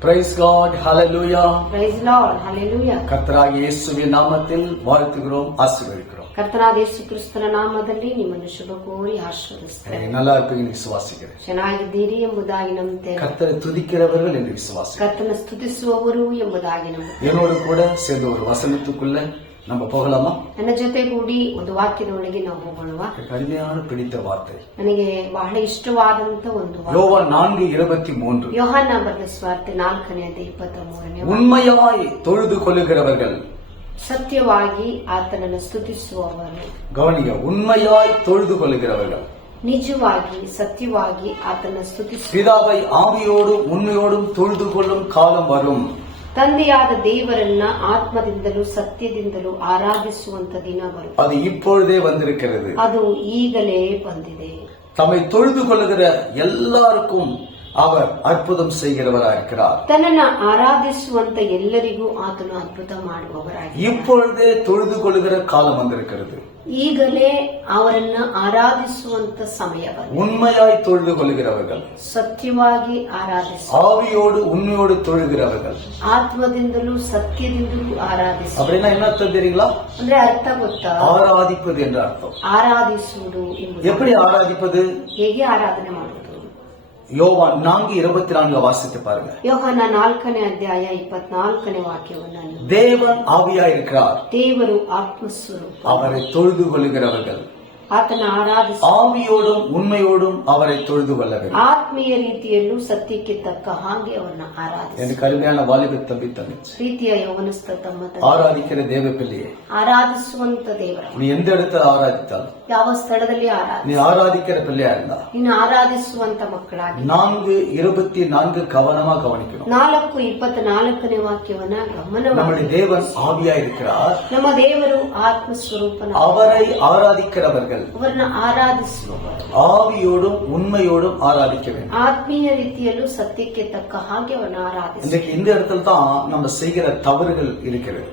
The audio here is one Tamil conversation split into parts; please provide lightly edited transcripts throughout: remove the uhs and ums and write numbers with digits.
Praise God, hallelujah. Praise Lord, hallelujah. கர்த்தராகிய இயேசுவின் நாமத்தில் வாழ்த்துகிறோம், ஆசீர்வதிக்கிறோம். ಕರ್ತನಾದ ಯೇಸು ಕ್ರಿಸ್ತನ ನಾಮದಲ್ಲಿ ನಿಮ್ಮನ್ನು ಶುಭ ಕೋರಿ ಆಶೀರ್ವದಿಸುತ್ತೇನೆ. நல்லா இருப்பீங்கன்னு ವಿಶ್ವಾಸಿக்கிறேன். ಚೆನ್ನಾಗಿದ್ದೀರಿ ಎಂಬುದಾಗಿ ನಂಬುತ್ತೇನೆ. கர்த்தரை துதிக்கிறவர்கள் என்று விசுவாசிக்கிறேன். ಕರ್ತನ ಸ್ತುತಿಸುವವರು ಎಂಬುದಾಗಿ ನಂಬುತ್ತೇನೆ. என்னோடு கூட சேர்ந்து ஒரு வசனத்துக்குள்ள நம்ம போகலாமா? ನನ್ನ ಜೊತೆಗೂಡಿ ಒಂದು ವಾಕ್ಯದೊಳಗೆ ನಾವು ಹೋಗೋಣ. கடுமையான பிடித்த வார்த்தை, ನನಗೆ ಬಹಳ ಇಷ್ಟವಾದಂತ ಒಂದು யோவான் 4:23. ಯೋಹಾನ ಬರೆದ ಸುವಾರ್ತೆ 4:23. உண்மையாய் தொழுது கொள்ளுகிறவர்கள், ಸತ್ಯವಾಗಿ ಆತನನ್ನು ಸ್ತುತಿಸುವವರು. கவனிங்க, உண்மையாய் தொழுது கொள்ளுகிறவர்கள், ನಿಜವಾಗಿ ಸತ್ಯವಾಗಿ ಆತನ ಸ್ತುತಿಸುವ பிதாவை ஆவியோடும் உண்மையோடும் தொழுது கொள்ளும் காலம் வரும். ತಂದೆಯಾದ ದೇವರನ್ನ ಆತ್ಮದಿಂದಲೂ ಸತ್ಯದಿಂದಲೂ ಆರಾಧಿಸುವಂತ ದಿನ ಬರುತ್ತೆ. அது இப்பொழுதே வந்திருக்கிறது. ಅದು ಈಗಲೇ ಬಂದಿದೆ. தம்மை தொழுது கொள்ளுகிற எல்லாருக்கும் அவர் அற்புதம் செய்கிறவராயிருக்கிறார். ತನ್ನನ್ನ ಆರಾಧಿಸುವಂತ ಎಲ್ಲರಿಗೂ ಆತನು ಅದ್ಭುತ ಮಾಡುವವರಾಗಿದ್ದಾರೆ. இப்பொழுதே தொழுது கொள்ளுகிற காலம் வந்திருக்கிறது. ಈಗಲೇ ಅವರನ್ನ ಆರಾಧಿಸುವಂತ ಸಮಯ ಬಂದಿದೆ. உண்மையாய் தொழுது கொள்ளுகிறவர்கள், ಸತ್ಯವಾಗಿ ಆರಾಧಿಸುವ, ஆவியோடு உண்மையோடு தொழுகிறவர்கள். ಆತ್ಮದಿಂದಲೂ ಸತ್ಯದಿಂದಲೂ ಆರಾಧಿಸುವ அப்படின்னா என்ன அர்த்தம் தெரியுங்களா? ಅಂದ್ರೆ ಅರ್ಥ ಗೊತ್ತಾ? ஆராதிப்பது என்ற அர்த்தம். ಆರಾಧಿಸುವುದು ಎಂಬುದು. எப்படி ஆராதிப்பது? ಹೇಗೆ ಆರಾಧನೆ ಮಾಡುವುದು? யோவான் 4:24 வாசித்து பாருங்க. ಯೋಹಾನ 4:24 ವಾಕ್ಯವನ್ನು. தேவன் ஆவியாய் இருக்கிறார், ದೇವರು ಆತ್ಮಸ್ವರೂಪ, அவரை தொழுது கொள்ளுகிறவர்கள் ಆತನ ಆರಾಧಿಸ, ஆவியோடும் உண்மையோடும் அவரை தொழுது கொள்ள வேண்டும். ಆತ್ಮೀಯ ರೀತಿಯಲ್ಲೂ ಸತ್ಯಕ್ಕೆ ತಕ್ಕ ಹಾಗೆ ಅವರನ್ನ ಆರಾಧಿಸ. எனக்கு அருமையான வாலிப தம்பி தங்கச்சி, ಪ್ರೀತಿಯ ಯೌವನಸ್ಥ ತಮ್ಮ ஆராதிக்கிற தேவ பிள்ளையே, ಆರಾಧಿಸುವಂತ ದೇವರ நீ எந்த இடத்துல ஆராதித்தாலும், ಯಾವ ಸ್ಥಳದಲ್ಲಿ நீ ಆರಾಧಿக்கிற பிள்ளையா இருந்தா ನೀನು ಆರಾಧಿಸುವಂತ ಮಕ್ಕಳಾಗಿ 4:24 கவனமா கவனிக்கணும். 4:24 ವಾಕ್ಯವನ್ನ ಗಮನವಾಗಿ. நம்முடைய தேவன் ஆவியா இருக்கிறார், ನಮ್ಮ ದೇವರು ಆತ್ಮಸ್ವರೂಪನ, அவரை ஆராதிக்கிறவர்கள் ಅವರನ್ನ ಆರಾಧಿಸುವವರು ஆவியோடும் உண்மையோடும் ஆராதிக்க வேண்டும். ಆತ್ಮೀಯ ರೀತಿಯಲ್ಲೂ ಸತ್ಯಕ್ಕೆ ತಕ್ಕ ಹಾಗೆ ಅವರನ್ನ ಆರಾಧಿಸ. இன்றைக்கு இந்த இடத்துல தான் நம்ம செய்கிற தவறுகள் இருக்கிறது.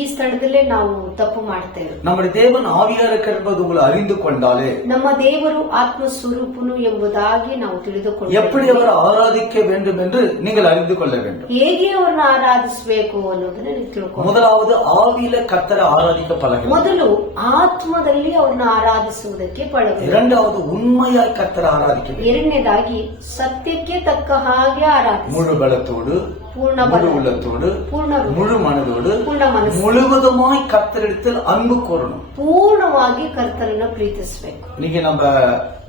ಈ ಸ್ಥಳದಲ್ಲೇ ನಾವು ತಪ್ಪು ಮಾಡ್ತೇವೆ. நம்முடைய தேவன் ஆவியா இருக்கிறது உங்களை அறிந்து கொண்டாலே, ನಮ್ಮ ದೇವರು ಆತ್ಮ ಸ್ವರೂಪನು ಎಂಬುದಾಗಿ ನಾವು ತಿಳಿದುಕೊಂಡು எப்படி அவர் ஆராதிக்க வேண்டும் என்று நீங்கள் அறிந்து கொள்ள வேண்டும். ಹೇಗೆ ಅವರನ್ನ ಆರಾಧಿಸಬೇಕು ಅನ್ನೋದನ್ನ ನೀವು ತಿಳ್ಕೊಂಡು, முதலாவது ஆவியில கர்த்தரை ஆராதிக்க பழக, ಮೊದಲು ಆತ್ಮದಲ್ಲಿ ಅವರನ್ನ ಆರಾಧಿಸುವುದಕ್ಕೆ ಪಳಗಬೇಕು. இரண்டாவது உண்மையாய் கர்த்தரை ஆராதிக்க வேண்டும். ಎರಡನೇದಾಗಿ ಸತ್ಯಕ್ಕೆ ತಕ್ಕ ಹಾಗೆ ಆರಾಧಿಸ, முழு பலத்தோடு, ಪೂರ್ಣ முழு உள்ளத்தோடு, ಪೂರ್ಣ முழு மனதோடு, ಪೂರ್ಣ ಮನಸ್ಸು, முழுவதுமாய் கர்த்தரிடத்தில் அன்பு கூறணும். ಪೂರ್ಣವಾಗಿ ಕರ್ತನನ್ನ ಪ್ರೀತಿಸಬೇಕು. நீங்க நம்ம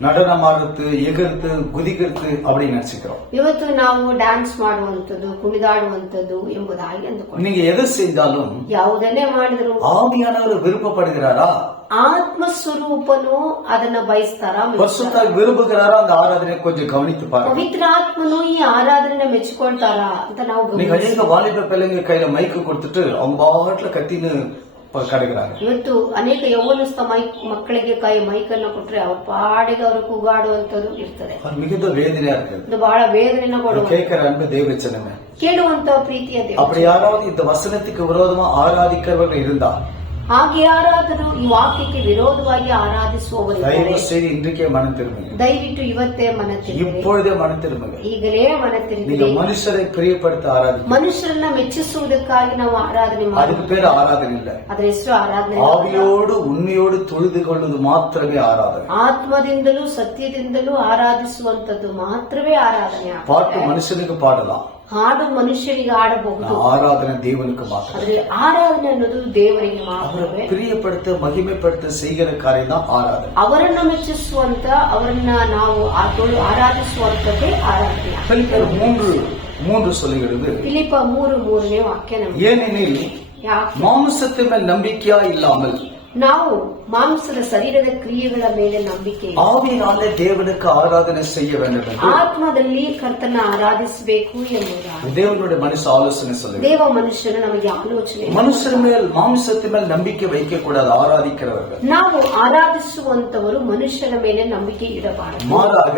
நடனம் ஆடுறது, எகிர்த்து, குதிக்கிறது அப்படின்னு நினைச்சுக்கிறோம். ಇವತ್ತು ನಾವು ಡ್ಯಾನ್ಸ್ ಮಾಡುವಂತದ್ದು, ಕುಣಿದಾಡುವಂತದ್ದು ಎಂಬುದಾಗಿ ಅಂದುಕೊಂಡು, நீங்க எது செய்தாலும் ಯಾವುದನ್ನೇ ಮಾಡಿದ್ರು ஆவியானவர் விருப்பப்படுகிறாரா, ಆತ್ಮ ಸ್ವರೂಪನು ಅದನ್ನ ಬಯಸ್ತಾರ, பரிசுத்தாவி விரும்புகிறாரா? அந்த ஆராதனை கொஞ்சம் கவனித்து பாருங்க. ಪವಿತ್ರ ಆತ್ಮನು ಈ ಆರಾಧನೆ ಮೆಚ್ಚಿಕೊಳ್ತಾರ ಅಂತ ನಾವು நீங்க அநேக வாலிப பிள்ளைங்க கையில மைக்கு கொடுத்துட்டு அவங்க பாட்டுல கத்தின்னு கடுக்கிறாங்க. ಇವತ್ತು ಅನೇಕ ಯೌವನಸ್ಥ ಮಕ್ಕಳಿಗೆ ಕೈ ಮೈಕನ್ನ ಕೊಟ್ರೆ ಅವ್ರ ಪಾಡಿಗೆ ಅವರು ಕೂಗಾಡುವಂತದ್ದು ಇರ್ತದೆ. அது மிகுந்த வேதனையா இருக்கு. ಇದು ಬಹಳ ವೇದನೆನ ಕೊಡುವ, கேட்கிற அன்பு தேவச்சனமே, ಕೇಳುವಂತ ಪ್ರೀತಿಯ ದೇವ. அப்படி யாராவது இந்த வசனத்துக்கு விரோதமா ஆராதிக்கிறவர்கள் இருந்தா, ಹಾಗೆ ಯಾರಾದರೂ ಈ ವಾಕ್ಯಕ್ಕೆ ವಿರೋಧವಾಗಿ ಆರಾಧಿಸುವವರು தயவு செய்து இன்றைக்கே மனம் திரும்புங்க. ದಯವಿಟ್ಟು ಇವತ್ತೇ ಮನ ತಿರುಗಿ, இப்பொழுதே மனம் திரும்புங்க. ಈಗಲೇ ಮನ நீங்க ತಿರುಗಿ. மனுஷரை பிரியப்படுத்த ஆராதிக்க, ಮನುಷ್ಯರನ್ನ ಮೆಚ್ಚಿಸುವುದಕ್ಕಾಗಿ ನಾವು ಆರಾಧನೆ அதுக்கு ಮಾಡುವುದು, பேர் ஆராதனை இல்ல. ಅದರ ಹೆಸರು ಆರಾಧನೆ. ஆவியோடு உண்மையோடு தொழுது கொள்வது மாத்திரமே ஆராதனை. ಆತ್ಮದಿಂದಲೂ ಸತ್ಯದಿಂದಲೂ ಆರಾಧಿಸುವಂತದ್ದು ಮಾತ್ರವೇ ಆರಾಧನೆ. பாட்டு மனுஷனுக்கு பாடலாம், ಹಾಡು ಮನುಷ್ಯರಿಗೆ ಆಡಬಹುದು, ஆராதனை தேவனுக்கு மாத்திரம். ಆದ್ರೆ ಆರಾಧನೆ ಅನ್ನೋದು ದೇವರಿಗೆ அவரை ಮಾತ್ರವೇ. பிரியப்படுத்த மகிமைப்படுத்த செய்கிற காரியம் தான் ஆராதனை. ಅವರನ್ನ ಮೆಚ್ಚಿಸುವಂತ, ಅವರನ್ನ ನಾವು ಆರಾಧಿಸುವಂತದ್ದೇ ಆರಾಧನೆ. பிலிப்பியர் 3:3 சொல்லுகிறது, ಫಿಲಿಪ್ಪ 3:3 ವಾಕ್ಯ ನಮಗೆ, ஏனெனில் மாம்சத்தின் மேல் நம்பிக்கையா இல்லாமல் ನಾವು ಮಾಂಸದ ಶರೀರದ ಕ್ರಿಯೆಗಳ ಮೇಲೆ ನಂಬಿಕೆ, ஆவியினாலே தேவனுக்கு ஆராதனை செய்ய வேண்டும் என்று ಆತ್ಮದಲ್ಲಿ ಕರ್ತನ ಆರಾಧಿಸಬೇಕು ಎಂಬುದಾಗಿ தேவனுடைய மனுஷ ஆலோசனை சொல்லுங்க. ದೇವ ಮನುಷ್ಯನ ನಮಗೆ ಆಲೋಚನೆ. மனுஷர் மேல் மாம்சத்தின் மேல் நம்பிக்கை வைக்க கூடாது ஆராதிக்கிறவர்கள். ನಾವು ಆರಾಧಿಸುವಂತವರು ಮನುಷ್ಯರ ಮೇಲೆ ನಂಬಿಕೆ ಇಡಬಾರದು, மாறாக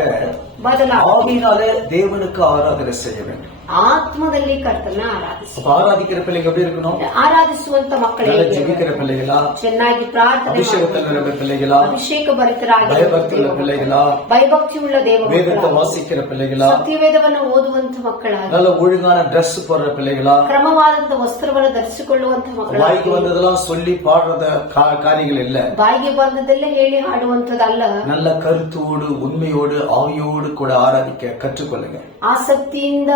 ಬದಲಾಗಿ ஆவியினாலே தேவனுக்கு ஆராதனை செய்ய வேண்டும். ಆತ್ಮದಲ್ಲಿ ಕರ್ತನ ಆರಾಧಿಸ. ஆராதிக்கிற பிள்ளைங்க எப்படி இருக்கணும்? ಆರಾಧಿಸುವಂತ நல்லா ಮಕ್ಕಳಿಗೆ ஜெபிக்கிற பிள்ளைகளா, ಚೆನ್ನಾಗಿ ಪ್ರಾರ್ಥನೆ அபிஷேகம் அபிஷேகத்தில் நிரம்ப பிள்ளைகளா, அபிஷேக பரிತರಾಗಿ பயபக்தி உள்ள பிள்ளைகளா, பயபக்தி உள்ள தேವ வேதத்தை வாசிக்கிற பிள்ளைகளா, ಸತ್ಯವೇದವನ್ನು ಓದುವಂತ ಮಕ್ಕಳಾಗಿ, நல்ல ஒழுங்கான ட்ரெஸ் போடுற பிள்ளைகளா, ಕ್ರಮವಾದಂತ ವಸ್ತ್ರವನ್ನು ಧರಿಸಿಕೊಳ್ಳುವಂತ ಮಕ್ಕಳಾಗಿ, வாய்க்கு வந்ததெல்லாம் சொல்லி பாடுறத காரியங்கள் இல்ல, ಬಾಯಿಗೆ ಬಂದದೆಲ್ಲ ಹೇಳಿ ಹಾಡುವಂತದಲ್ಲ, நல்ல கருத்தோடு உண்மையோடு ஆவியோடு கூட ஆராதிக்க கற்றுக்கொள்ளுங்க. ಆಸಕ್ತಿಯಿಂದ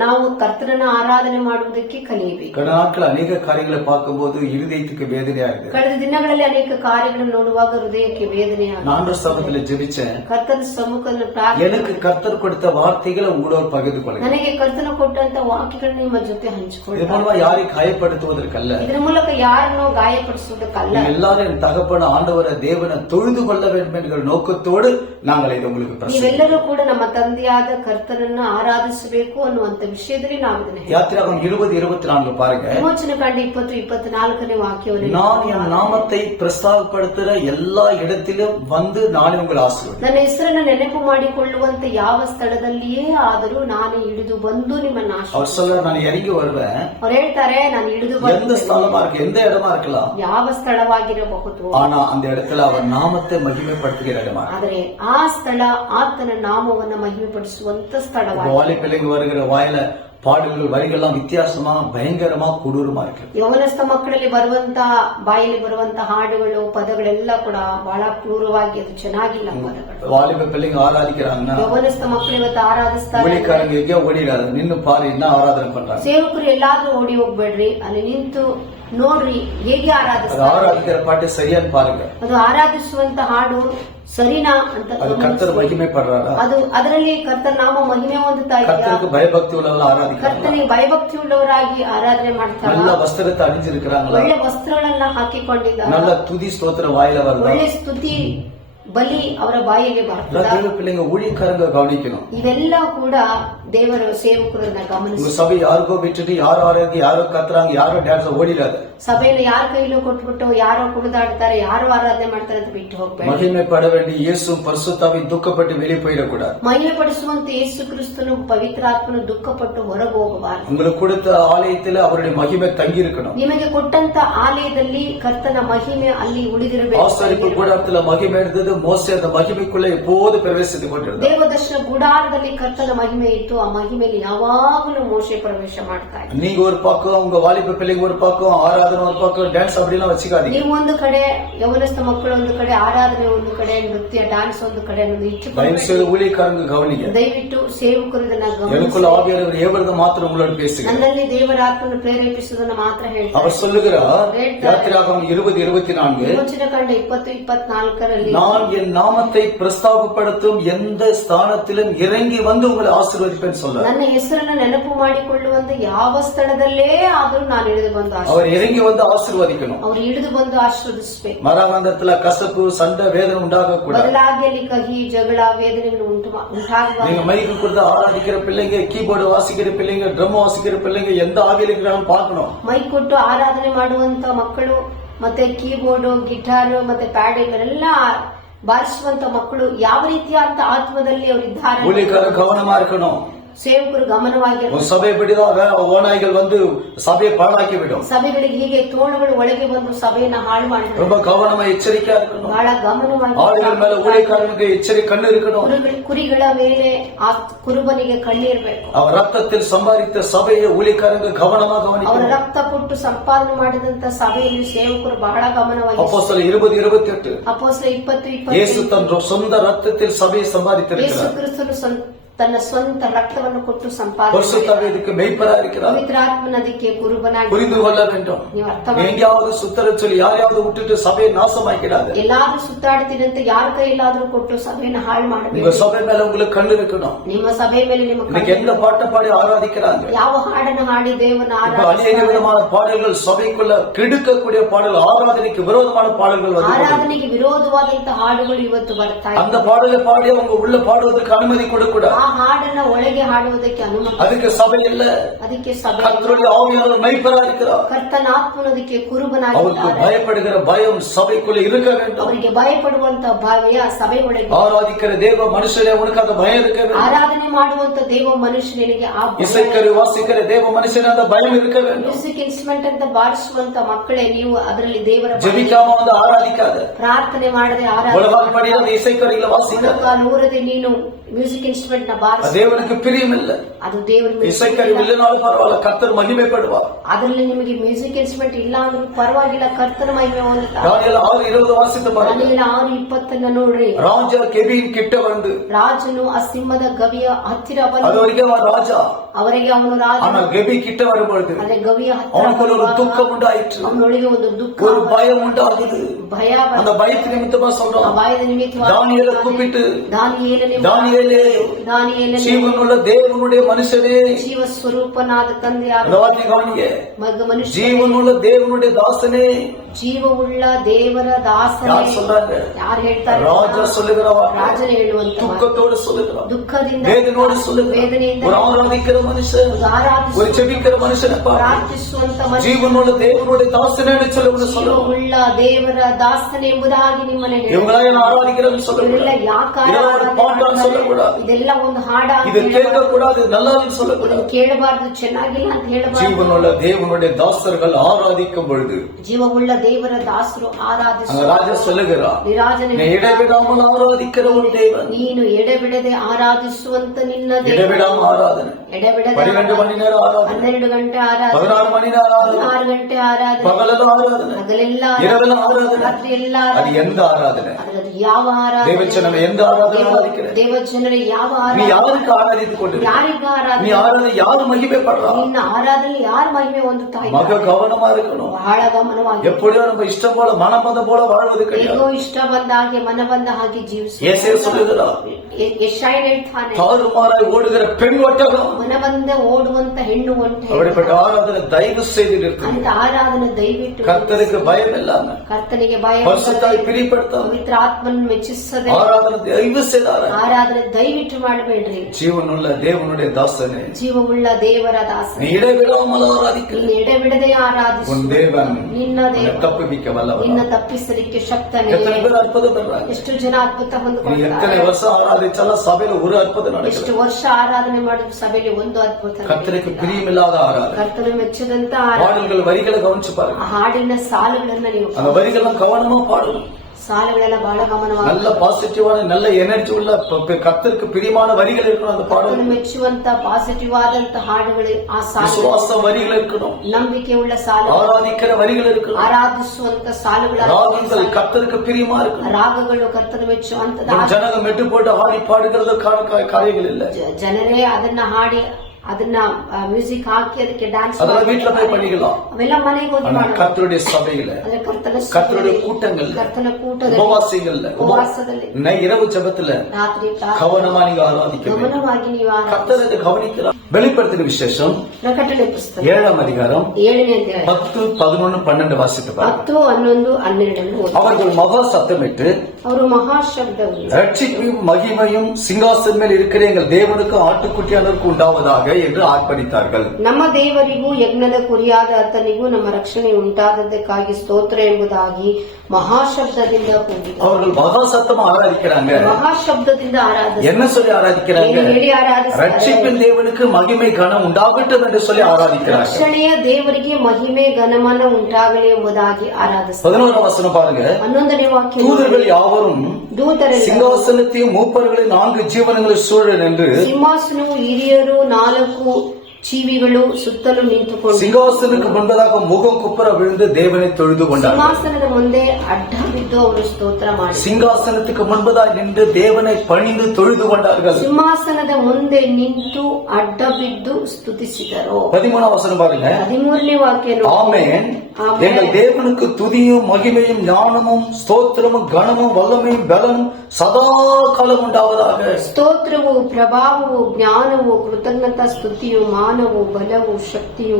ನಾವು ಕರ್ತನನ್ನ ಆರಾಧನೆ ಮಾಡುವುದಕ್ಕೆ ಕಲಿಯಬೇಕು. கடந்த நாட்கள் அநேக காரியங்களை பார்க்கும்போது இருதயத்துக்கு வேதனையா இருக்கு. ಕಳೆದ ದಿನಗಳಲ್ಲಿ ಅನೇಕ ಕಾರ್ಯಗಳನ್ನು ನೋಡುವಾಗ ಹೃದಯಕ್ಕೆ ವೇದನೆಯಾಗಿದೆ. நான் சமூகத்துல ஜெபிச்சேன், ಕರ್ತನ ಸಮ್ಮುಖದಲ್ಲಿ ಪ್ರಾರ್ಥನೆ, எனக்கு கர்த்தர் கொடுத்த வார்த்தைகளை உங்களோட பகிர்ந்து கொள்ளுங்க. ನನಗೆ ಕರ್ತನ ಕೊಟ್ಟಂತ ವಾಕ್ಯಗಳನ್ನ ನಿಮ್ಮ ಜೊತೆ ಹಂಚಿಕೊಳ್ಳಿ. இது மூலமா யாரையும் காயப்படுத்துவதற்கல்ல, ಇದರ ಮೂಲಕ ಯಾರನ್ನು ಗಾಯಪಡಿಸುವುದಕ್ಕಲ್ಲ, எல்லாரும் என் தகப்பன ஆண்டவர தேவனை தொழுது கொள்ள வேண்டும் என்கிற நோக்கத்தோடு நாங்கள் இது உங்களுக்கு பிரசங்கிக்கிறோம். ನೀವೆಲ್ಲರೂ ಕೂಡ ನಮ್ಮ ತಂದೆಯಾದ ಕರ್ತನನ್ನ ಆರಾಧಿಸಬೇಕು ಅನ್ನುವಂತ ವಿಷಯದಲ್ಲಿ ನಾವು ಇದನ್ನ யாத்திராகம் 20:24 பாருங்க. ವಿಮೋಚನ ಕಾಂಡ 20:24 ವಾಕ್ಯವನ್ನು, நான் என் நாமத்தை பிரஸ்தாபப்படுத்துற எல்லா இடத்திலும் வந்து நானே உங்களை ஆசீர்வதிப்பேன். ನನ್ನ ಹೆಸರನ್ನು ನೆನಪು ಮಾಡಿಕೊಳ್ಳುವಂತ ಯಾವ ಸ್ಥಳದಲ್ಲಿಯೇ ಆದರೂ ನಾನು ಇಳಿದು ಬಂದು ನಿಮ್ಮನ್ನ அவர் சொல்ல, நான் இறங்கி வருவேன். ಅವ್ರು ಹೇಳ್ತಾರೆ, ನಾನು ಇಳಿದು எந்த ಬಂದು, ஸ்தலமா இருக்கு, எந்த இடமா இருக்கலாம், ಯಾವ ಸ್ಥಳವಾಗಿರಬಹುದು, ஆனா அந்த இடத்துல அவர் நாமத்தை மகிமைப்படுத்துகிற இடமா. ಆದರೆ ಆ ಸ್ಥಳ ಆತನ ನಾಮವನ್ನ ಮಹಿಮೆಪಡಿಸುವಂತ ಸ್ಥಳವಾಗಿದೆ. வாலி பிள்ளைங்க வருகிற வாயில பாடல்கள் வரிகள்லாம் வித்தியாசமா பயங்கரமா கொடூரமா இருக்கு. ಯವನಸ್ಥ ಮಕ್ಕಳಲ್ಲಿ ಬರುವಂತ ಬಾಯಲ್ಲಿ ಬರುವಂತ ಹಾಡುಗಳು ಪದಗಳೆಲ್ಲ ಕೂಡ ಬಹಳ ಕ್ರೂರವಾಗಿ, ಅದು ಚೆನ್ನಾಗಿಲ್ಲ ಪದಗಳು. வாலிப பிள்ளைங்க ஆராதிக்கிறாங்கன்னா ಯವನಸ್ಥ ಮಕ್ಕಳು ಇವತ್ತು ಆರಾಧಿಸ್ತಾರೆ, ஊழியக்காரங்க எங்கேயோ ஓடிடாது, நின்னு பாரு என்ன ஆராதனை பண்றாங்க. ಸೇವಕರು ಎಲ್ಲಾದ್ರೂ ಓಡಿ ಹೋಗ್ಬೇಡ್ರಿ, ಅಲ್ಲಿ ನಿಂತು ನೋಡ್ರಿ ಹೇಗೆ அது ಆರಾಧಿಸ್ತಾರೆ. ஆராதிக்கிற பாட்டு சரியான்னு பாருங்க. ಅದು ಆರಾಧಿಸುವಂತ ಹಾಡು ಸರಿನಾ ಅಂತ அது கர்த்தர் மகிமைப்படுறாரா, ಅದು ಅದರಲ್ಲಿ ಕರ್ತನ ನಾಮ ಮಹಿಮೆ ಹೊಂದುತ್ತಾ ಇದೆಯಾ, கர்த்தருக்கு பயபக்தி உள்ளவங்க ஆராதிக்கிறாங்க, ಕರ್ತನಿಗೆ ಭಯಭಕ್ತಿ ಉಳ್ಳವರಾಗಿ ಆರಾಧನೆ ಮಾಡ್ತಾರೆ, நல்ல வஸ்திரத்தை அணிஞ்சிருக்கிறாங்களா, ಒಳ್ಳೆ ವಸ್ತ್ರಗಳನ್ನ ಹಾಕಿಕೊಂಡಿದ್ದಾರೆ, நல்ல துதி ஸ்தோத்திர வாயில வருதா. ಒಳ್ಳೆ ಸ್ತುತಿ ಬಲಿ ಅವರ ಬಾಯಿಗೆ ಬರ್ತದೆ. தேவ பிள்ளைங்க ஊழியக்காரங்க கவனிக்கணும். ಇವೆಲ್ಲ ಕೂಡ ದೇವರ ಸೇವಕರನ್ನ உங்க ಗಮನಿಸಿ, சபை யாருக்கோ விட்டுட்டு யாரோ ஆரோக்கிய யாரோ கத்துறாங்க யாரோ டான்ஸ் ஓடிடாது. ಸಭೆಯನ್ನು ಯಾರ ಕೈಲೂ ಕೊಟ್ಬಿಟ್ಟು ಯಾರೋ ಕುಣಿದಾಡ್ತಾರೆ, ಯಾರೋ ಆರಾಧನೆ ಮಾಡ್ತಾರೆ ಅಂತ ಬಿಟ್ಟು ಹೋಗ್ಬೇಡಿ. மகிமைப்பட வேண்டிய இயேசு பரிசுத்தாவின் துக்கப்பட்டு வெளியே போயிடக்கூடாது. ಮಹಿಮೆ ಪಡಿಸುವಂತ ಯೇಸು ಕ್ರಿಸ್ತನು ಪವಿತ್ರಾತ್ಮನು ದುಃಖಪಟ್ಟು ಹೊರಗೆ ಹೋಗಬಾರದು. உங்களுக்கு கொடுத்த ஆலயத்துல அவருடைய மகிமை தங்கி இருக்கணும். ನಿಮಗೆ ಕೊಟ್ಟಂತ ಆಲಯದಲ್ಲಿ ಕರ್ತನ ಮಹಿಮೆ ಅಲ್ಲಿ ಉಳಿದಿರಬೇಕು. ஆசரிப்பு கூடாரத்துல மகிமை இருந்தது, மோசே அந்த மகிமைக்குள்ள எப்போது பிரவேசித்துக் கொண்டிருந்தார். ದೇವದರ್ಶನ ಗುಡಾರದಲ್ಲಿ ಕರ್ತನ ಮಹಿಮೆ ಇತ್ತು, ಆ ಮಹಿಮೆಯಲ್ಲಿ ಯಾವಾಗಲೂ ಮೋಶೆ ಪ್ರವೇಶ ಮಾಡ್ತಾ ಇದ್ರು. நீங்க ஒரு பக்கம், உங்க வாலிப பிள்ளைங்க ஒரு பக்கம், ஆராதனை ஒரு பக்கம், டான்ஸ் அப்படிலாம் வச்சுக்காதீங்க. ನೀವು ಒಂದು ಕಡೆ, ಯವನಸ್ಥ ಮಕ್ಕಳು ಒಂದು ಕಡೆ, ಆರಾಧನೆ ಒಂದು ಕಡೆ, ನೃತ್ಯ டான்ஸ் ಒಂದು ಕಡೆ தயவு ಇಟ್ಟುಕೊಂಡು செய்து ஊழியக்காரங்க கவனிங்க. ದಯವಿಟ್ಟು ಸೇವಕರು ಇದನ್ನ எனக்குள்ள ಗಮನಿಸಿ. ஆவியானவர் ஏவரது மாத்திரம் உங்களோட பேசுங்க. ನನ್ನಲ್ಲಿ ದೇವರಾತ್ಮನು ಪ್ರೇರೇಪಿಸುವುದನ್ನ ಮಾತ್ರ ಹೇಳ್ತಾರೆ. அவர் சொல்லுகிறார், யாத்திராகம் 20:24, ವಿಮೋಚನ ಕಾಂಡ 20:24 நான் என் நாமத்தை பிரஸ்தாபப்படுத்தும் எந்த ஸ்தானத்திலும் இறங்கி வந்து உங்களை ஆசீர்வதிப்பேன்னு சொல்ல. ನನ್ನ ಹೆಸರನ್ನು ನೆನಪು ಮಾಡಿಕೊಳ್ಳುವಂತ ಯಾವ ಸ್ಥಳದಲ್ಲೇ ಆದರೂ ನಾನು ಇಳಿದು ಬಂದು அவர் இறங்கி வந்து ஆசீர்வதிக்கணும். ಅವರು ಇಳಿದು ಬಂದು ಆಶೀರ್ವದಿಸಬೇಕು. மராகந்தத்துல கசப்பு சண்டை வேதனை உண்டாக கூடாது. ಬದಲಾಗಿ ಅಲ್ಲಿ ಕಹಿ ಜಗಳ ವೇದನೆಗಳು ಉಂಟಾಗಬಾರದು. நீங்க மைக்கு கொடுத்து ஆராதிக்கிற பிள்ளைங்க, கீபோர்டு வாசிக்கிற பிள்ளைங்க, ட்ரம் வாசிக்கிற பிள்ளைங்க எந்த ஆவியில இருக்கிறாங்கன்னு பார்க்கணும். ಮೈಕ್ ಕೊಟ್ಟು ಆರಾಧನೆ ಮಾಡುವಂತ ಮಕ್ಕಳು, ಮತ್ತೆ ಕೀಬೋರ್ಡ್, ಗಿಟಾರ್, ಮತ್ತೆ ಪ್ಯಾಡ್ ಇವರೆಲ್ಲ ಬಾರಿಸುವಂತ ಮಕ್ಕಳು ಯಾವ ರೀತಿಯಾದ ಆತ್ಮದಲ್ಲಿ ಅವರಿದ್ದಾರೆ. ஊழியக்காரர் கவனமா இருக்கணும். ಸೇವಕರು ಗಮನವಾಗಿ, ஒரு சபை இப்படிதான் ஓநாய்கள் வந்து சபையை பாழாக்கி விடும். ಸಭೆಗಳಿಗೆ ಹೀಗೆ ತೋಳುಗಳು ಒಳಗೆ ಬಂದು ಸಭೆಯನ್ನ ಹಾಳು ಮಾಡಿದ್ರು. ரொம்ப கவனமா எச்சரிக்கையா இருக்கணும். ಬಹಳ ಗಮನವಾಗಿ, ஆளுகள் மேல ஊழியக்காரனுக்கு எச்சரிக்கை கண்ணு இருக்கணும். ಕುರಿಗಳ ಮೇಲೆ ಆ ಕುರುಬನಿಗೆ ಕಣ್ಣಿರ್ಬೇಕು. அவர் ரத்தத்தில் சம்பாதித்த சபையை ஊழியக்காரங்க கவனமா ಅವರ கவனிக்கணும். ರಕ್ತ ಕೊಟ್ಟು ಸಂಪಾದನೆ ಮಾಡಿದಂತ ಸಭೆಯಲ್ಲಿ ಸೇವಕರು ಬಹಳ ಗಮನವಾಗಿ. அப்போஸ்தலர் 20:28, ಅಪೊಸ್ತಲ 20:20 இயேசு தன் சொந்த ரத்தத்தில் சபையை ಯೇಸು சம்பாதித்திருக்கிறார். ಕ್ರಿಸ್ತನು ತನ್ನ ಸ್ವಂತ ರಕ್ತವನ್ನು ಕೊಟ್ಟು ಸಂಪಾದನೆ பரிசுத்தாவி இதுக்கு மெய்ப்பரா இருக்கிறார். ಪವಿತ್ರಾತ್ಮನ ಅದಕ್ಕೆ ಕುರುಬನಾಗಿ புரிந்து கொள்ள வேண்டும். ನೀವು ಅರ್ಥ ಮಾಡಿ. எங்கேயாவது சுத்தர சொல்லி யாரையாவது விட்டுட்டு சபையை நாசமாக்கிறாது. ಎಲ್ಲಾದ್ರೂ ಸುತ್ತಾಡ್ತೀನಂತ ಯಾರ ಕೈಲಾದ್ರೂ ಕೊಟ್ಟು ಸಭೆಯನ್ನು ಹಾಳು உங்க ಮಾಡಬೇಕು. சபை மேல உங்களுக்கு கண்ணு இருக்கணும். ನಿಮ್ಮ ಸಭೆ ಮೇಲೆ ನಿಮ್ಮ இன்னைக்கு எந்த பாட்டை பாடி ஆராதிக்கிறாங்க. ಯಾವ ಹಾಡನ್ನು ಹಾಡಿ ದೇವನ இப்ப அநேக விதமான பாடல்கள் சபைக்குள்ள கெடுக்கக்கூடிய பாடல், ஆராதனைக்கு விரோதமான பாடல்கள் வந்து ಆರಾಧನೆಗೆ ವಿರೋಧವಾದಂತ ಹಾಡುಗಳು ಇವತ್ತು ಬರ್ತಾ அந்த ಇದೆ. பாடலை பாடி அவங்க உள்ள பாடுவதற்கு அனுமதி கொடுக்க கூடாது. ಆ ಹಾಡನ್ನ ಒಳಗೆ ಹಾಡುವುದಕ್ಕೆ ಅನುಮತಿ. அதுக்கு சபை இல்ல, ಅದಕ್ಕೆ ಸಭೆ, கர்த்தருடைய ஆவியானவர் மெய்ப்பரா இருக்கிறார். ಕರ್ತನ ಆತ್ಮನದಕ್ಕೆ அவருக்கு ಕುರುಬನಾಗಿದ್ದಾರೆ. பயப்படுகிற பயம் சபைக்குள்ள இருக்க வேண்டும். ಅವರಿಗೆ ಭಯಪಡುವಂತ ಭಯ ಸಭೆ ಒಳಗೆ, ஆராதிக்கிற தேவ மனுஷரே உனக்கு அந்த பயம் இருக்க வேண்டும். ಆರಾಧನೆ ಮಾಡುವಂತ ದೇವ ಮನುಷ್ಯನಿಗೆ ಆ இசைக்கரு வாசிக்கிற தேவ மனுஷன் அந்த பயம் இருக்க வேண்டும். ಮ್ಯೂಸಿಕ್ ಇನ್ಸ್ಟ್ರೂಮೆಂಟ್ ಅಂತ ಬಾರಿಸುವಂತ ಮಕ್ಕಳೇ, ನೀವು ಅದರಲ್ಲಿ ದೇವರ ஜெபிக்காம வந்து ஆராதிக்காத, ಪ್ರಾರ್ಥನೆ ಮಾಡದೆ உலகம் படியாத இசைக்கரு இல்ல வாசிக்காத, ಊರದೆ ನೀನು ಮ್ಯೂಸಿಕ್ ಇನ್ಸ್ಟ್ರೂಮೆಂಟ್ ನ ಬಾರಿಸ, தேவனுக்கு பிரியம் இல்ல. ಅದು ದೇವರ இசைக்கரு இல்லனாலும் பரவாயில்ல, கர்த்தர் மகிமைப்படுவார். ಅದರಲ್ಲಿ ನಿಮಗೆ ಮ್ಯೂಸಿಕ್ ಇನ್ಸ್ಟ್ರೂಮೆಂಟ್ ಇಲ್ಲ ಅಂದ್ರೂ ಪರವಾಗಿಲ್ಲ, ಕರ್ತನ ಮಹಿಮೆ ಹೊಂದುತ್ತಾರೆ. தானியேல் 6:20 வாசித்து பாருங்க. ದಾನಿಯೇಲ 6:20 ನೋಡ್ರಿ. ராஜா கெபியின் கிட்ட வந்து, ರಾಜನು ಆ ಸಿಂಹದ ಗವಿಯ ಹತ್ತಿರ அது ಬಂದು, வரைக்கும் அவன் ராஜா. ಅವರಿಗೆ ಅವನು ರಾಜ. ஆனா கெபி கிட்ட வரும்பொழுது ಅದೇ ಗವಿಯ ಹತ್ತಿರ அவனுக்கு ஒரு துக்கம் உண்டாயிற்று, ಅವನೊಳಗೆ ಒಂದು ದುಃಖ, ஒரு பயம் உண்டாகுது. ಭಯ. அந்த பயத்து நிமித்தமா ಆ சொல்றான், ಭಯದ ನಿಮಿತ್ತವಾಗಿ தானியேலை கூப்பிட்டு, ದಾನಿಯೇಲನೇ, தானியேலே, ದಾನಿಯೇಲನೇ, ஜீவனுள்ள தேவனுடைய மனுஷனே, ಜೀವ ಸ್ವರೂಪನಾದ ತಂದೆಯಾದ அந்த வார்த்தை கவனிங்க, ಮನುಷ್ಯ, ஜீவனுள்ள தேவனுடைய தாசனே. ಜೀವವುಳ್ಳ ದೇವರ ದಾಸನೇ. யார் சொல்றாங்க? ಯಾರು ಹೇಳ್ತಾರೆ? ராஜா சொல்லுகிற வார்த்தை, ರಾಜನ ಹೇಳುವಂತ துக்கத்தோடு சொல்லுகிறார், ದುಃಖದಿಂದ, வேதனோடு சொல்லுகிறார். ವೇದನೆಯಿಂದ, ஒரு ஆராதிக்கிற மனுஷன், ஒரு ஜெபிக்கிற மனுஷனை பாரு, ಪ್ರಾರ್ಥಿಸುವಂತ ಮನುಷ್ಯ, ஜீவனுள்ள தேவனுடைய தாசனே சொல்லு. ಜೀವವುಳ್ಳ ದೇವರ ದಾಸನೇ ಎಂಬುದಾಗಿ ನಿಮ್ಮನೆ இவங்களா என்ன ஆராதிக்கிறன்னு சொல்லக்கூடாது, பாட்டான்னு சொல்லக்கூடாது, ಇದೆಲ್ಲ ಒಂದು ಹಾಡ, இது கேட்க கூடாது, நல்லா சொல்லக்கூடாது. ಕೇಳಬಾರ್ದು, ಚೆನ್ನಾಗಿಲ್ಲ ಅಂತ ಹೇಳಬಾರ್ದು. ஜீவனுள்ள தேவனுடைய தாசர்கள் ஆராதிக்கும் பொழுது ಜೀವವುಳ್ಳ ದೇವರ ದಾಸರು அங்க ಆರಾಧಿಸುವ ராஜா சொல்லுகிறார், ರಾಜನೇ, நீ இடைவிடாமல் ஆராதிக்கிற ஒரு தேவன், ನೀನು ಎಡೆಬಿಡದೆ ಆರಾಧಿಸುವಂತ ನಿನ್ನ ದೇವ. இடைவிடாம ஆராதனை, ಎಡೆಬಿಡದೆ 12 மணி நேரம் ஆராதனை, 12 ಗಂಟೆ ಆರಾಧನೆ, 16 மணி நேரம் ஆராதனை, 16 ಗಂಟೆ ಆರಾಧನೆ, பகலெல்லாம் ஆராதனை, ಹಗಲೆಲ್ಲ இரவெಲ್ಲ ಆರಾಧನೆ, ஆராதனை. ರಾತ್ರಿ ಎಲ್ಲ அது ಆರಾಧನೆ. எந்த ஆராதனை? ಅದು ಯಾವ ಆರಾಧನೆ? தேவச்சனம் எந்த ஆராதனை ஆராதிக்கிற? ದೇವಜನರೇ ಯಾವ நீ ಆರಾಧನೆ? யாருக்கு ஆராதித்துக் கொண்டு ಯಾರಿಗ நீ ಆರಾಧನೆ? ஆராதனை யாரு மகிமைப்படுறா? ನಿನ್ನ ಆರಾಧನೆ ಯಾರು ಮಹಿಮೆ ಹೊಂದುತ್ತಾ மக ಇದ್ದಾರೆ? கவனமா இருக்கணும். ಬಹಳ ಗಮನವಾಗಿ, எப்படியோ நம்ம இஷ்டம் போல மனம் வந்த போல வாழ்வது கிடையாது. ಹೇಗೋ ಇಷ್ಟ ಬಂದ ಹಾಗೆ ಮನ ಬಂದ ಹಾಗೆ ಜೀವಿಸು. ஏசாயா சொல்லுகிறார், ಯೆಶಾಯ ಹೇಳ್ತಾನೆ, தாறுமாறாய் ஓடுகிற பெண் ஒட்டகம். ಮನ ಬಂದ ಓಡುವಂತ ಹೆಣ್ಣು ಒಂಟೆ. அப்படிப்பட்ட ஆராதனை தயவு செய்து நிறுத்து. ಅಂತ ಆರಾಧನೆ ದಯವಿಟ್ಟು கர்த்தருக்கு பயம் இல்லாம, ಕರ್ತನಿಗೆ ಭಯ, பரிசுத்தாய் பிரியப்படுத்தாம ಪವಿತ್ರ ಆತ್ಮನ ಮೆಚ್ಚಿಸದೆ ஆராதனை தயவு செய்தார. ಆರಾಧನೆ ದಯವಿಟ್ಟು ಮಾಡಬೇಡ್ರಿ. ஜீவனுள்ள தேவனுடைய தாசனே, ಜೀವವುಳ್ಳ ದೇವರ ದಾಸ, நீ இடைவிடாமல் ஆராதிக்கிற ನೀನು ಎಡೆಬಿಡದೆ ಆರಾಧಿಸು. உன் தேவன் ನಿನ್ನ ದೇವ தப்புவிக்க வல்லவன். ನಿನ್ನ ತಪ್ಪಿಸಲಿಕ್ಕೆ ಶಕ್ತನೇ. எத்தனை பேர் அற்புதம் பெறாங்க? ಎಷ್ಟು ಜನ ಅದ್ಭುತ நீ ಹೊಂದಿಕೊಳ್ಳುತ್ತಾರೆ. எத்தனை வருஷம் ஆராதிச்சாலும் சபையில ஒரு அற்புதம் ಎಷ್ಟು நடக்குது. ವರ್ಷ ಆರಾಧನೆ ಮಾಡಿದ ಸಭೆಯಲ್ಲಿ ಒಂದು ಅದ್ಭುತ. கர்த்தருக்கு பிரியமில்லாத ஆராதனை. ಕರ್ತನ ಮೆಚ್ಚದಂತ ಆರಾಧನೆ. பாடல்கள் வரிகளை கவனிச்சு பாருங்க, ಆ ಹಾಡಿನ ಸಾಲುಗಳನ್ನ ನೀವು, அந்த வரிகள்லாம் கவனமா பாடணும். ಸಾಲುಗಳೆಲ್ಲ ಬಹಳ ಗಮನವಾಗಿ, நல்ல பாசிட்டிவான நல்ல எனர்ஜி உள்ள கர்த்தருக்கு பிரியமான வரிகள் இருக்கணும். அந்த ಕರ್ತನ பாடல் ಮೆಚ್ಚುವಂತ ಪಾಸಿಟಿವ್ ಆದಂತ ಹಾಡುಗಳು, ಆ ಸಾಲು, விசுவாச வரிகள் இருக்கணும், ನಂಬಿಕೆ ಉಳ್ಳ ಸಾಲು, ஆராதிக்கிற வரிகள் இருக்கணும், ಆರಾಧಿಸುವಂತ ಸಾಲುಗಳ ராகங்கள் கர்த்தருக்கு பிரியமா இருக்கணும். ರಾಗಗಳು ಕರ್ತನ ಮೆಚ್ಚುವಂತದ. ஜனங்க மெட்டு போட்டு ஆடி பாடுகிறதுக்கான காரியங்கள் இல்ல, ಜನರೇ ಅದನ್ನ ಹಾಡಿ ಅದನ್ನ ಮ್ಯೂಸಿಕ್ ಹಾಕಿ ಅದಕ್ಕೆ டான்ஸ் அதெல்லாம் வீட்டுல போய் பண்ணிக்கலாம். ಅವೆಲ್ಲ ಮನೆಗೆ ಹೋಗಿ ஆனா ಮಾಡೋದು. கர்த்தருடைய சபையில, ಅಂದ್ರೆ ಕರ್ತನ கர்த்தருடைய கூட்டங்கள்ல, ಕರ್ತನ ಕೂಟದಲ್ಲಿ, உபவாசங்கள்ல, ಉಪವಾಸದಲ್ಲಿ, இரவு ஜெபத்துல ರಾತ್ರಿ கவனமா நீங்க ஆராதிக்க வேண்டும். ಗಮನವಾಗಿ ನೀವು கர்த்தர் அதை கவனிக்கிறார். வெளிப்படுத்தின விசேஷம் ಪ್ರಕಟಣೆ ಪುಸ್ತಕ 7ஆம் அதிகாரம் 7ನೇ ಅಧ್ಯಾಯ 10, 11, 12 வாசித்து பாருங்க. 10, 11, 12 அவர்கள் மகா சத்தமிட்டு, ಅವರು ಮಹಾಶಬ್ದವನ್ನು, ரட்சிப்பையும் மகிமையும் சிங்காசனம் மேல் இருக்கிற எங்கள் தேவனுக்கு ஆட்டுக்குட்டியானருக்கு உண்டாவதாக என்று ஆர்ப்பரித்தார்கள். ನಮ್ಮ ದೇವರಿಗೂ ಯಜ್ಞದ ಕುರಿಯಾದ ಆತನಿಗೂ ನಮ್ಮ ರಕ್ಷಣೆ ಉಂಟಾದದ್ದಕ್ಕಾಗಿ ಸ್ತೋತ್ರ ಎಂಬುದಾಗಿ ಮಹಾಶಬ್ದದಿಂದ ಕೂಗಿದರು. அவர்கள் மகா சத்தமா ஆராதிக்கிறாங்க. ಮಹಾಶಬ್ದದಿಂದ ಆರಾಧಿಸಿದರು. என்ன சொல்லி ஆராதிக்கிறாங்க? ಏನು ಹೇಳಿ ಆರಾಧಿಸಿದ್ದಾರೆ? ரட்சிப்பின் தேவனுக்கு மகிமை கனம் உண்டாகட்டும் என்று சொல்லி ஆராதிக்கிறார்கள். ರಕ್ಷಣೆಯ ದೇವರಿಗೆ ಮಹಿಮೆ ಘನಮಾನ ಉಂಟಾಗಲಿ ಎಂಬುದಾಗಿ ಆರಾಧಿಸಿದರು. 11ஆம் வசனம் பாருங்க, 11ನೇ ವಾಕ್ಯ, தூதர்கள் யாவரும் ದೂತರೆಲ್ಲ சிங்காசனத்தையும் மூப்பர்களின் 4 ஜீவனங்களை சூழ நின்று, ಸಿಂಹಾಸನವು ಹಿರಿಯರು 4 ಜೀವಿಗಳು ಸುತ್ತಲೂ ನಿಂತುಕೊಂಡು சிங்காசனுக்கு முன்பதாக முகம் குப்புற விழுந்து தேவனை தொழுது கொண்டார்கள். ಸಿಂಹಾಸನದ ಮುಂದೆ ಅಡ್ಡ ಬಿದ್ದು ಅವರು ಸ್ತೋತ್ರ ಮಾಡಿ, சிங்காசனத்துக்கு முன்பதாக நின்று தேவனை பணிந்து தொழுது கொண்டார்கள். ಸಿಂಹಾಸನದ ಮುಂದೆ ನಿಂತು ಅಡ್ಡ ಬಿದ್ದು ಸ್ತುತಿಸಿದರು. 13ஆம் வசனம் பாருங்க, 13ನೇ ವಾಕ್ಯ, ஆமென், எங்கள் தேவனுக்கு துதியும் மகிமையும் ஞானமும் ஸ்தோத்திரமும் கனமும் வல்லமையும் பலமும் சதா காலம் உண்டாவதாக. ಸ್ತೋತ್ರವು, ಪ್ರಭಾವವು, ಜ್ಞಾನವು, ಕೃತಜ್ಞತಾ ಸ್ತುತಿಯು, ಮಾನವು, ಬಲವು, ಶಕ್ತಿಯು,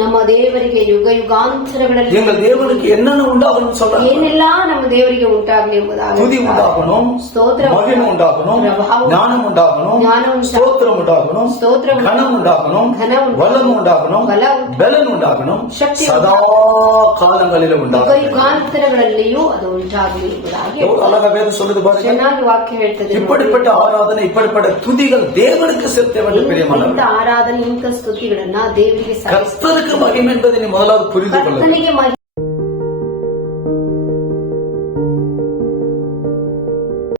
ನಮ್ಮ ದೇವರಿಗೆ ಯುಗ ಯುಗಾಂತರಗಳಲ್ಲಿ எங்கள் தேவனுக்கு என்னென்ன உண்டாகணும் சொல்றாங்க. ಏನೆಲ್ಲಾ ನಮ್ಮ ದೇವರಿಗೆ ಉಂಟಾಗಲಿ ಎಂಬುದಾಗಿ துதி உண்டாகணும், ಸ್ತೋತ್ರ மகிமை உண்டாகணும், ஞானம் உண்டாகணும், ஸ்தோத்திரம் உண்டாகணும், கனம் உண்டாகணும், வல்லம் உண்டாகணும், பலன் உண்டாகணும், சதா காலங்களிலும் ಯುಗ உண்டாகணும். ಯುಗಾಂತರಗಳಲ್ಲಿಯೂ ಅದು ಉಂಟಾಗಲಿ ಎಂಬುದಾಗಿ எவ்வளவு அழகா வேதம் சொல்லுது பாருங்க. ಚೆನ್ನಾಗಿ ವಾಕ್ಯ ಹೇಳ್ತದೆ. இப்படிப்பட்ட ஆராதனை, இப்படிப்பட்ட துதிகள் தேவனுக்கு செலுத்த வேண்டும் பிரியமானவர்களே. ಇಂಥ ಆರಾಧನೆ, ಇಂಥ ಸ್ತುತಿಗಳನ್ನ ದೇವರಿಗೆ கர்த்தருக்கு மகிமை என்பதை நீ முதலாவது புரிந்து கொள்ள. ಕರ್ತನಿಗೆ ಮಹಿಮೆ